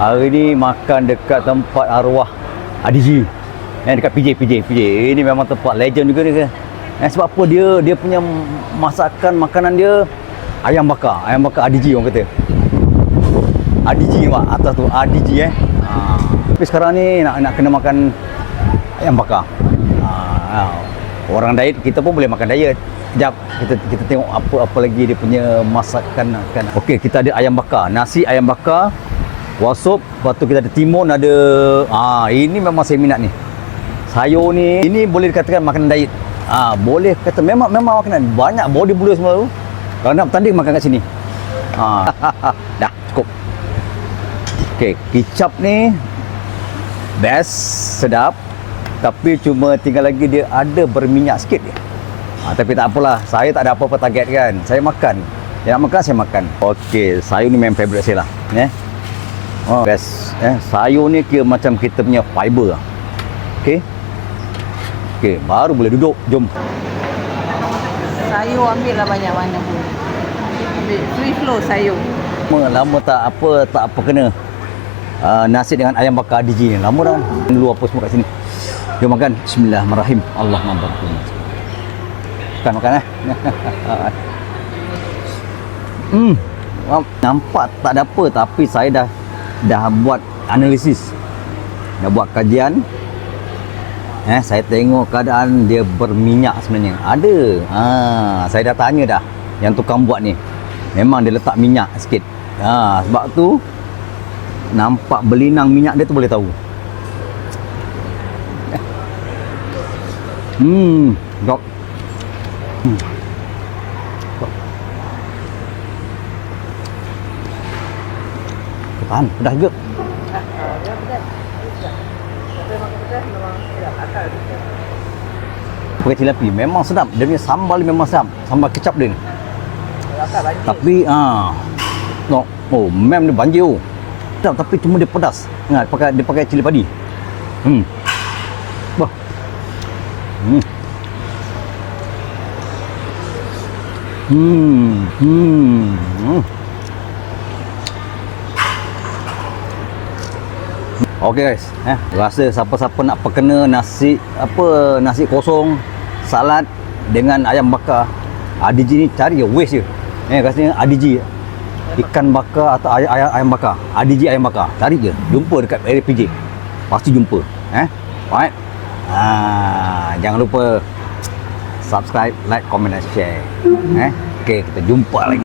Hari ni makan dekat tempat arwah ADG. Dekat PJ. Ini memang tempat legend juga ni. Sebab apa dia punya makanan dia ayam bakar ADG orang kata. ADG mak atas tu ADG Tapi sekarang ni nak kena makan ayam bakar. Orang diet kita pun boleh makan diet. Sekejap kita tengok apa lagi dia punya masakan. Okey, kita ada ayam bakar, nasi ayam bakar, wasop, lepas tu kita ada timun, ada ini memang saya minat ni. Sayur ni ini boleh dikatakan makanan diet. Boleh kata memang makanan banyak bodybuilder semua tu. Kalau nak bertanding makan kat sini. Dah cukup. Okey, kicap ni best, sedap. Tapi cuma tinggal lagi dia ada berminyak sikit je. Tapi tak apalah, saya tak ada apa-apa target kan. Saya makan. Yang nak makan saya makan. Okey, sayur ni memang favourite saya lah. Best. Sayur ni kira macam kita punya fiber lah. Okey, baru boleh duduk. Jom. Sayur ambil lah banyak mana pun. Ambil free flow sayur. Lama tak apa kena nasi dengan ayam bakar ADG ni. Lama dah. Dulu apa semua kat sini. Jom makan. Bismillahirrahmanirrahim. Allah mabarkan. Makan. Nampak tak ada apa, tapi saya dah buat analisis. Dah buat kajian. Saya tengok keadaan dia berminyak sebenarnya. Ada. Saya dah tanya dah yang tukang buat ni. Memang dia letak minyak sikit. Sebab tu nampak belinang minyak dia tu boleh tahu. Dok. Tahan, pedas juga. Pakai tilapi memang sedap. Dia punya sambal ni memang sedap. Sambal kecap dia ni. Tapi mem dia banjir. Sedap tapi cuma dia pedas. Ingat dia pakai cili padi. Wah. Okey guys, rasa siapa-siapa nak perkena nasi kosong, salad dengan ayam bakar ADG ni cari je, waste je. Rasanya ADG ikan bakar atau ayam bakar, ADG ayam bakar, cari je, jumpa dekat area PJ. Pasti jumpa. Alright. Jangan lupa subscribe, like, comment dan share. Okey, kita jumpa lagi.